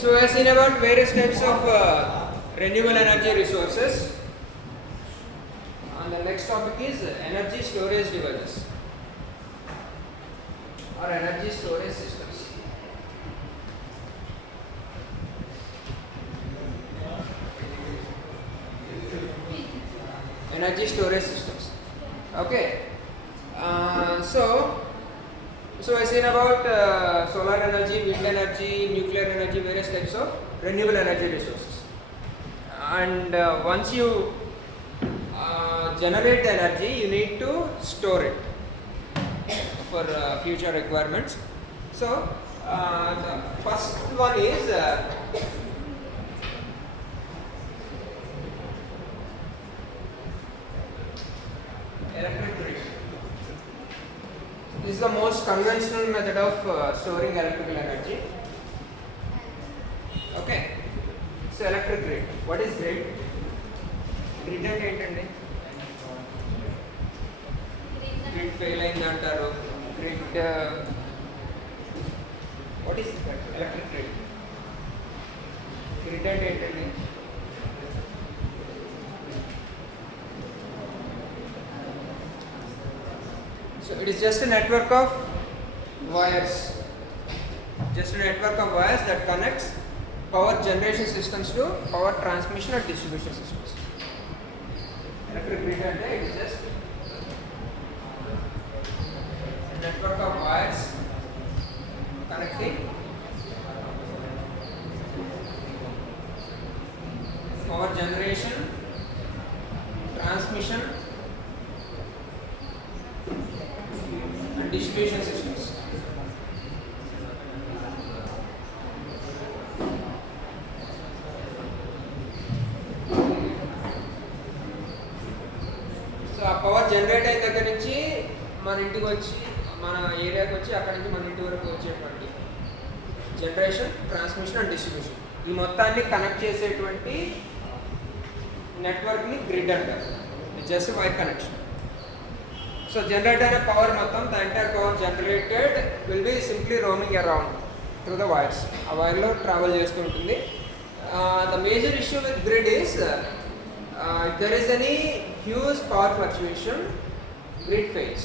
So we have seen about various types of renewable energy resources. And the next topic is energy storage devices or energy storage systems. Energy storage systems. Okay. So I seen about solar energy, wind energy, nuclear energy, various types of renewable energy resources. And once you generate the energy, you need to store it for future requirements. So the first one is electric grid. This is the most conventional method of storing electrical energy. Okay. So electric grid. What is grid? Grid అంటే ఏంటండి? Grid fail అయింది అంటారు. Grid what is electric grid? Grid అంటే ఏంటండి? So it is just a network of wires. Just a network of wires that connects power generation systems to power transmission and distribution systems. Electric grid and it is just a network of wires connecting power generation, transmission and distribution systems. So ఆ power generate అయిన దగ్గర నుంచి మన ఇంటికి వచ్చి మన ఏరియాకి వచ్చి అక్కడి నుంచి మన ఇంటి వరకు వచ్చేటువంటి జనరేషన్, ట్రాన్స్మిషన్ అండ్ డిస్ట్రిబ్యూషన్ ఈ మొత్తాన్ని కనెక్ట్ చేసేటువంటి నెట్వర్క్ని గ్రిడ్ అంటారు. Just wire connection. So generate అయిన పవర్ మొత్తం the entire power generated will be simply roaming around through the wires. ఆ వైర్లో ట్రావెల్ చేస్తూ ఉంటుంది. The major issue with grid is if there is any huge power fluctuation, grid fails.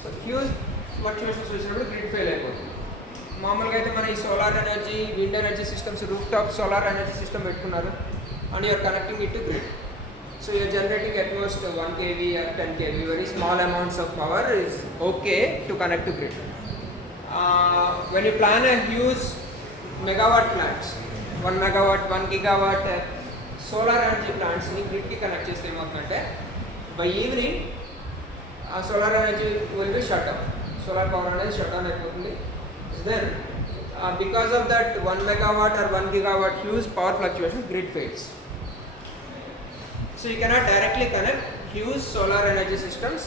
So huge fluctuations వచ్చినప్పుడు grid fail అయిపోతుంది. మామూలుగా అయితే మన ఈ solar energy, wind energy systems, rooftop solar energy system పెట్టుకున్నారు and you're connecting it to grid. So you are generating at most 1 kV or 10 kV, very small amounts of power is okay to connect to grid. When you plan a huge megawatt plants, 1 megawatt, 1 gigawatt solar energy plants ni grid ki connect cheste emavutante by evening solar energy will be shut down. Solar power anedi shut down ayipotundi. Then because of that 1 megawatt or 1 gigawatt huge power fluctuation, grid fails. So you cannot directly connect huge solar energy systems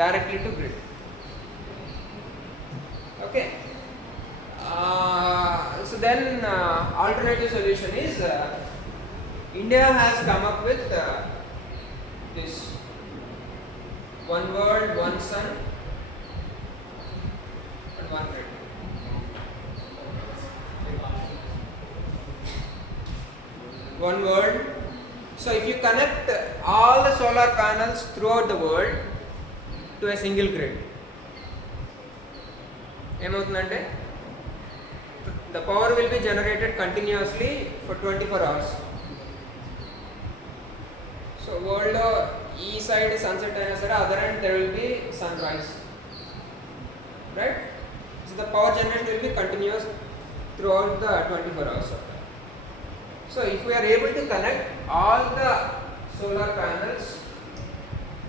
directly to grid. Okay. So then alternative solution is India has come up with this one world, one sun and one grid. One world. So if you connect all the solar panels throughout the world to a single grid, ఏమవుతుందంటే the power will be generated continuously for 24 hours. So world లో ఈ side sunset అయినా సరే other end there will be sunrise, right? So the power generation will be continuous throughout the 24 hours. So if we are able to connect all the solar panels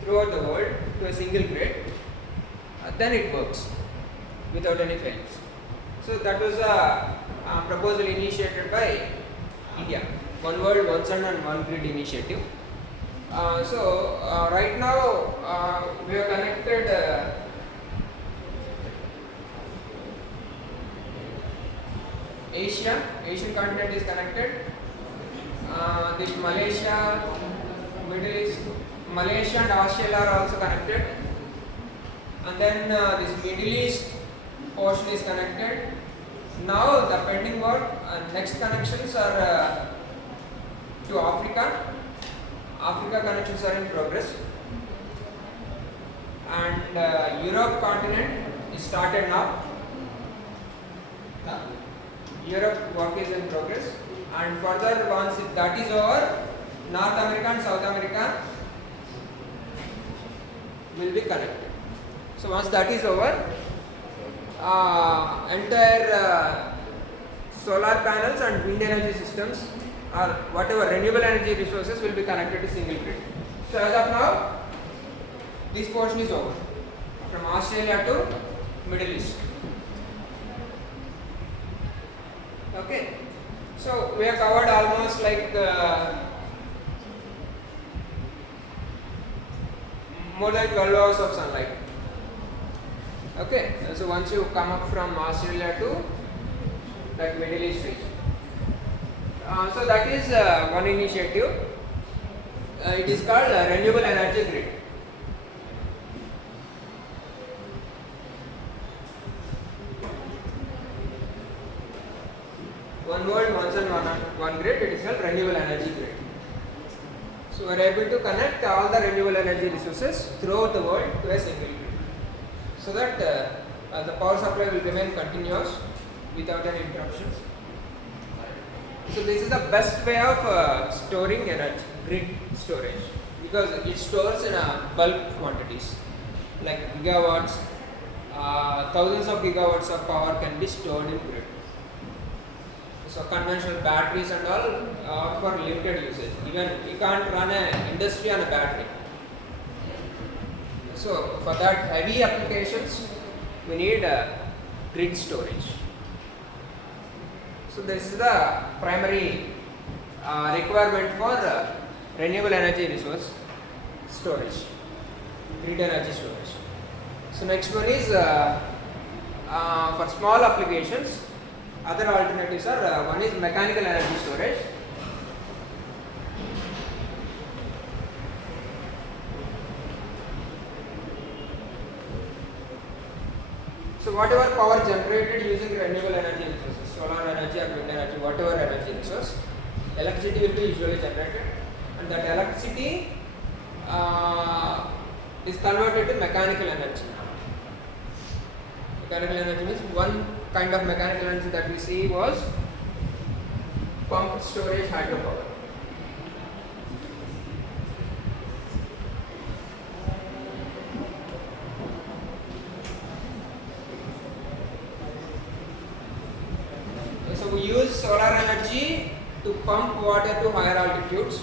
throughout the world to a single grid, then it works without any failures. So that was a proposal initiated by India, one world, one sun and one grid initiative. Right now we have connected Asian continent is connected. This Malaysia, Middle East, Malaysia and Australia are also connected. And then this Middle East, portion is connected. Now the pending work, next connections are to Africa. Africa connections are in progress, and Europe continent is started now. Europe work is in progress, and further once that is over, North America and South America will be connected. So once that is over, entire solar panels and wind energy systems or whatever renewable energy resources will be connected to single grid. So as of now, this portion is over from Australia to Middle East. Okay, so we have covered almost like more than 12 hours of sunlight. Okay, so once you come up from Australia to that Middle East region, so that is one initiative. It is called renewable energy grid. One world, one sun, one grid. It is called renewable energy grid. So we are able to connect all the renewable energy resources throughout the world to a single grid, so that the power supply will remain continuous without any interruptions. So this is the best way of storing energy, grid storage, because it stores in bulk quantities like gigawatts, thousands of gigawatts of power can be stored in grid. So conventional batteries and all are for limited usage. Even you can't run an industry on a battery. So for that heavy applications, we need grid storage. So this is the primary requirement for renewable energy resource storage, grid energy storage. So next one is for small applications. Other alternatives are one is mechanical energy storage. So whatever power generated using renewable energy resources, solar energy or wind energy, whatever energy resource, electricity will be usually generated, and that electricity is converted to mechanical energy. Mechanical energy means one kind of mechanical energy that we see was pumped storage hydropower. So we use solar energy to pump water to higher altitudes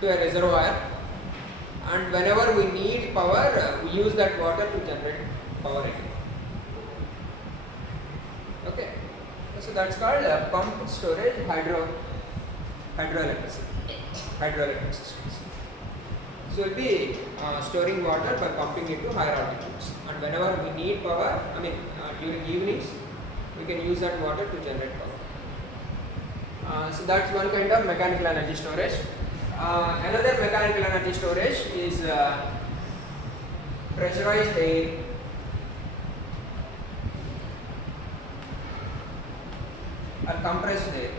to a reservoir, and whenever we need power, we use that water to generate power again. Okay, so that's called pumped storage hydroelectric systems. So we'll be storing water by pumping it to higher altitudes, and whenever we need power, during evenings, we can use that water to generate power. So that's one kind of mechanical energy storage. Another mechanical energy storage is pressurized air. Or compressed air.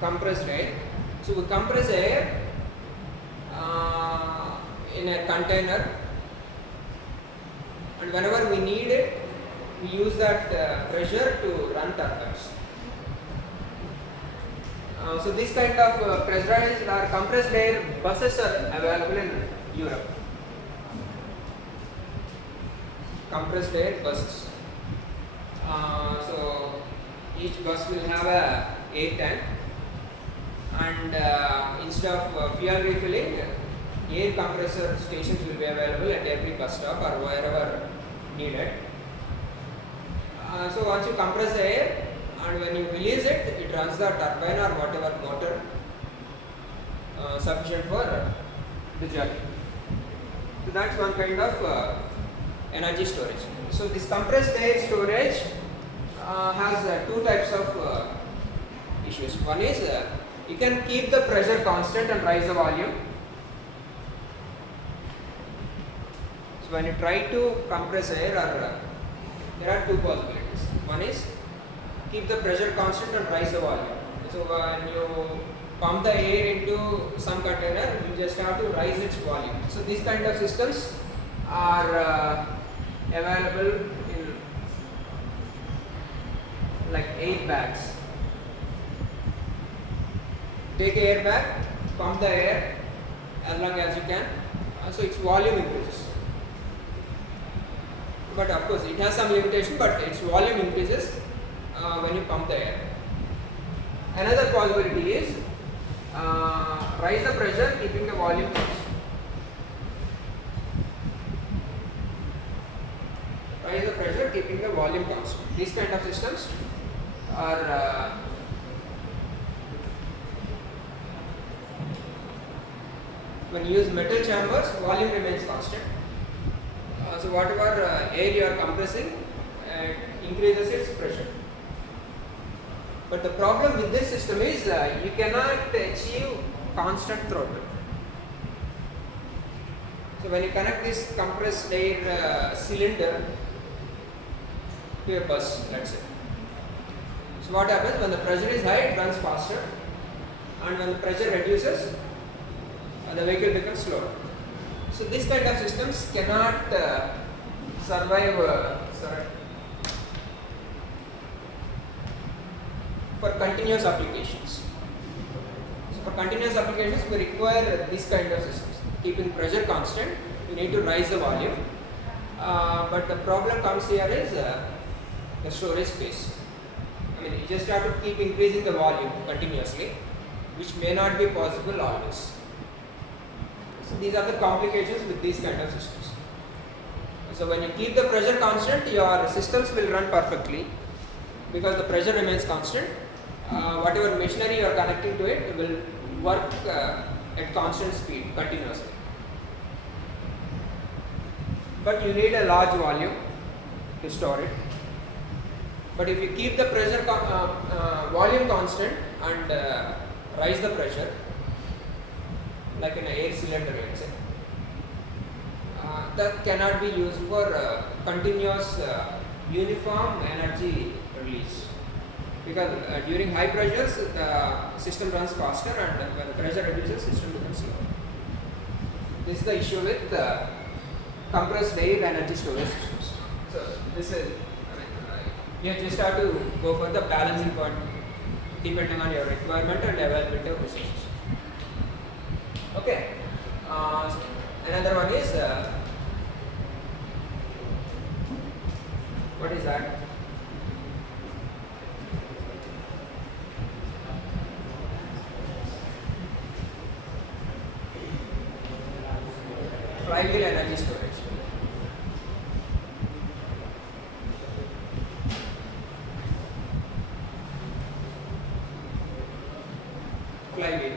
Compressed air. So we compress air in a container, and whenever we need it, we use that pressure to run turbines. So this kind of pressurized or compressed air buses are available in Europe. Compressed air buses. So each bus will have a air tank, and instead of fuel refilling, air compressor stations will be available at every bus stop or wherever needed. So once you compress the air, and when you release it, it runs the turbine or whatever motor sufficient for the journey. So that's one kind of energy storage. So this compressed air storage has two types of issues. One is you can keep the pressure constant and rise the volume. So when you try to compress air, there are two possibilities. One is keep the pressure constant and rise the volume. So when you pump the air into some container, you just have to rise its volume. So these kind of systems are available in like 8 bags. Take air bag, pump the air as long as you can, so its volume increases. But of course it has some limitation, but its volume increases when you pump the air. Another possibility is rise the pressure keeping the volume constant. Rise the pressure keeping the volume constant. These kind of systems are when you use metal chambers, volume remains constant. So whatever air you are compressing increases its pressure. But the problem with this system is you cannot achieve constant throttle. So when you connect this compressed air cylinder to a bus, let's say. So what happens when the pressure is high, it runs faster, and when the pressure reduces, the vehicle becomes slower. So this kind of systems cannot survive for continuous applications. So for continuous applications, we require this kind of systems. Keeping pressure constant, you need to rise the volume. But the problem comes here is the storage space. I mean, you just have to keep increasing the volume continuously, which may not be possible always. So these are the complications with these kind of systems. So when you keep the pressure constant, your systems will run perfectly because the pressure remains constant. Whatever machinery you are connecting to it will work at constant speed continuously. But you need a large volume to store it. But if you keep the pressure volume constant and rise the pressure, like in an air cylinder, let's say, that cannot be used for continuous uniform energy release. Because during high pressures, the system runs faster, and when the pressure reduces, the system becomes slower. This is the issue with compressed air energy storage systems. So this is, you just have to go for the balancing point depending on your requirement and availability of resources. Okay. Another one is what is that? Flywheel energy storage. Flywheel.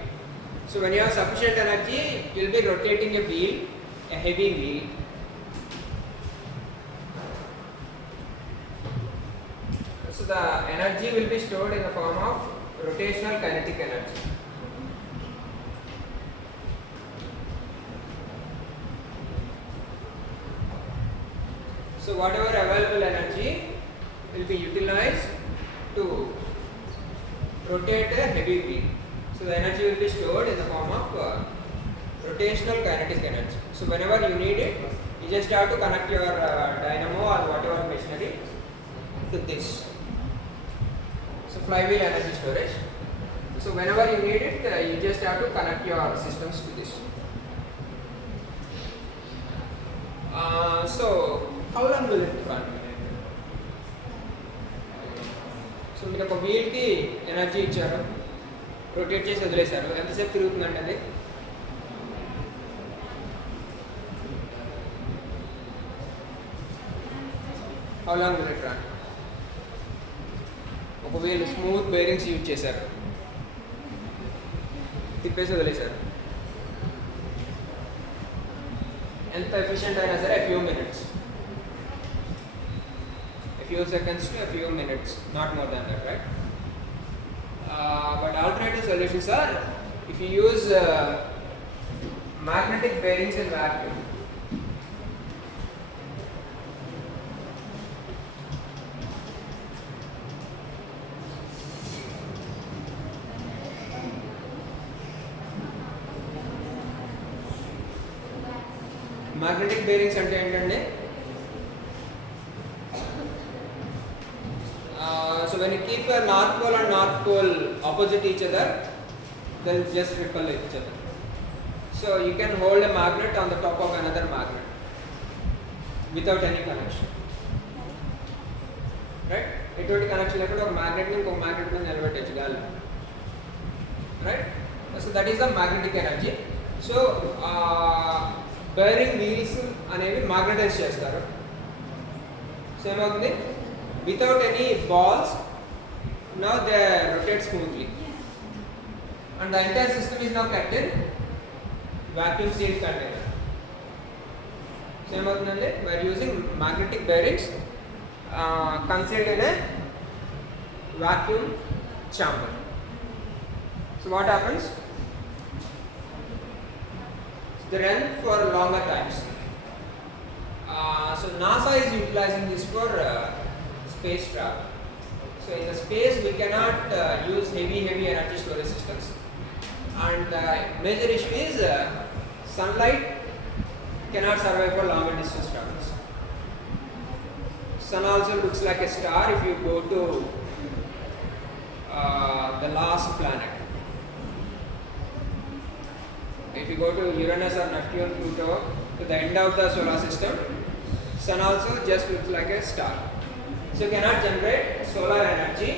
So when you have sufficient energy, you will be rotating a wheel, a heavy wheel. So the energy will be stored in the form of rotational kinetic energy. So whatever available energy will be utilized to rotate a heavy wheel. So the energy will be stored in the form of rotational kinetic energy. So whenever you need it, you just have to connect your dynamo or whatever machinery to this. So flywheel energy storage. So whenever you need it, you just have to connect your systems to this. So how long will it run? So మీరు ఒక వీల్కి energy ఇచ్చారు, rotate చేసి వదిలేశారు, ఎంతసేపు తిరుగుతుందండి అది? How long will it run? ఒక wheel smooth bearings use చేశారు, తిప్పేసి వదిలేశారు, ఎంత ఎఫిషియెంట్ అయినా సరే a few minutes a few seconds to a few minutes, not more than that, right? But alternative solutions are, if you use magnetic bearings in vacuum, magnetic bearings అంటే ఏంటంటే, so when you keep a north pole opposite each other, they'll just repel each other. So you can hold a magnet on the top of another magnet without any connection, right? ఎటువంటి connection లేకుండా ఒక magnet ని ఇంకొక magnet మీద నిలబెట్టచ్చు గాలి, right? So that is the magnetic energy. So bearing wheels అనేవి magnetise చేస్తారు. So ఏమవుతుంది, without any balls now they rotate smoothly and the entire system is now kept in vacuum sealed container. So ఏమవుతుందంటే, we are using magnetic bearings concealed in a vacuum chamber. So what happens? They run for longer times. So NASA is utilizing this for space travel. So in the space we cannot use heavy energy storage systems, and the major issue is sunlight cannot survive for longer distance travels. Sun also looks like a star if you go to the last planet. If you go to Uranus or Neptune, Pluto, to the end of the solar system, sun also just looks like a star. So you cannot generate solar energy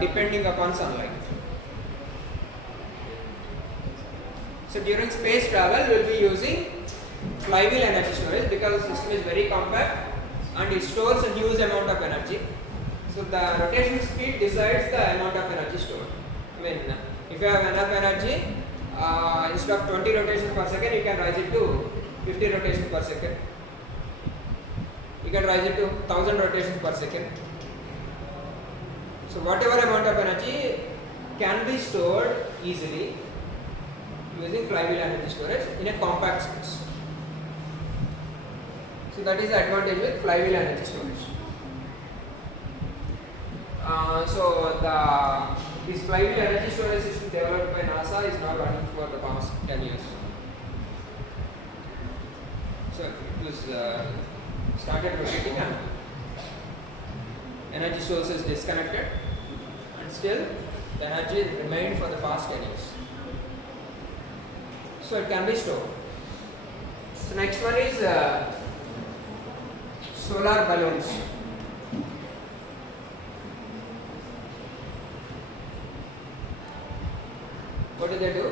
depending upon sunlight. So during space travel we will be using flywheel energy storage, because the system is very compact and it stores a huge amount of energy. So the rotation speed decides the amount of energy stored. I mean, if you have enough energy, instead of 20 rotations per second, you can raise it to 50 rotations per second. You can raise it to 1000 rotations per second. So whatever amount of energy can be stored easily using flywheel energy storage in a compact space. So that is the advantage with flywheel energy storage. This flywheel energy storage system developed by NASA is now running for the past 10 years. So it was started rotating and energy source is disconnected, and still the energy remained for the past 10 years. So it can be stored. So next one is solar balloons. What do they do?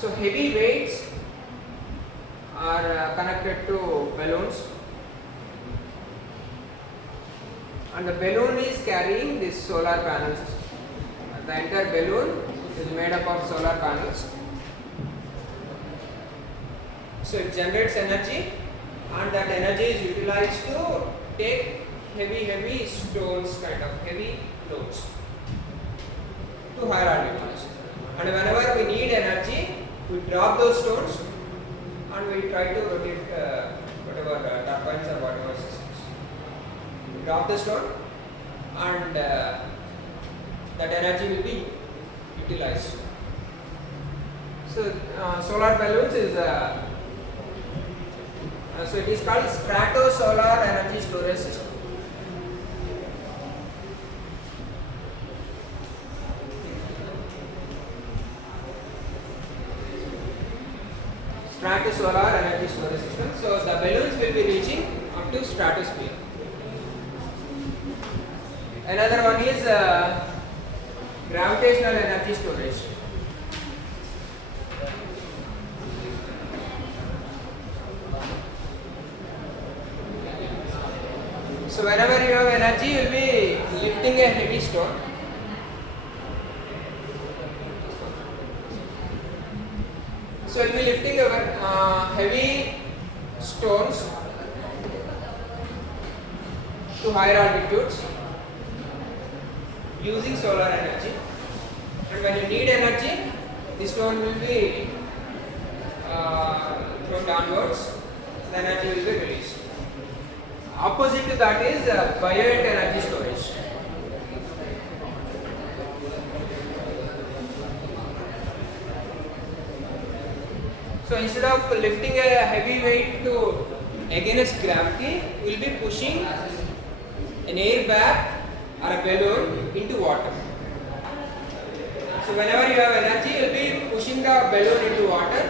So heavy weights are connected to balloons, and the balloon is carrying this solar panels. The entire balloon is made up of solar panels. So it generates energy, and that energy is utilized to take heavy stones, kind of heavy loads, to higher altitudes. And whenever we need energy, we drop those stones and we try to rotate whatever turbines or whatever systems. We drop the stone and that energy will be utilized. So solar balloons is so it is called strato-solar energy storage system. Strato-solar energy storage system. So the balloons will be reaching up to stratosphere. Another one is gravitational energy storage. So whenever you have energy, you will be lifting a heavy stone. So you will be lifting heavy stones to higher altitudes using solar energy, and when you need energy, the stone will be thrown downwards, the energy will be released. Opposite to that is buoyant energy storage. So instead of lifting a heavy weight to against gravity, we will be pushing an air bag or a balloon into water. So whenever you have energy, you will be pushing the balloon into water,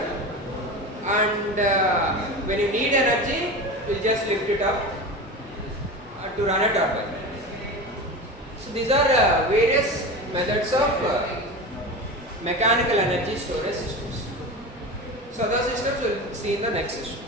and when you need energy, you will just lift it up to run a turbine. So these are various methods of mechanical energy storage systems. So other systems we will see in the next session.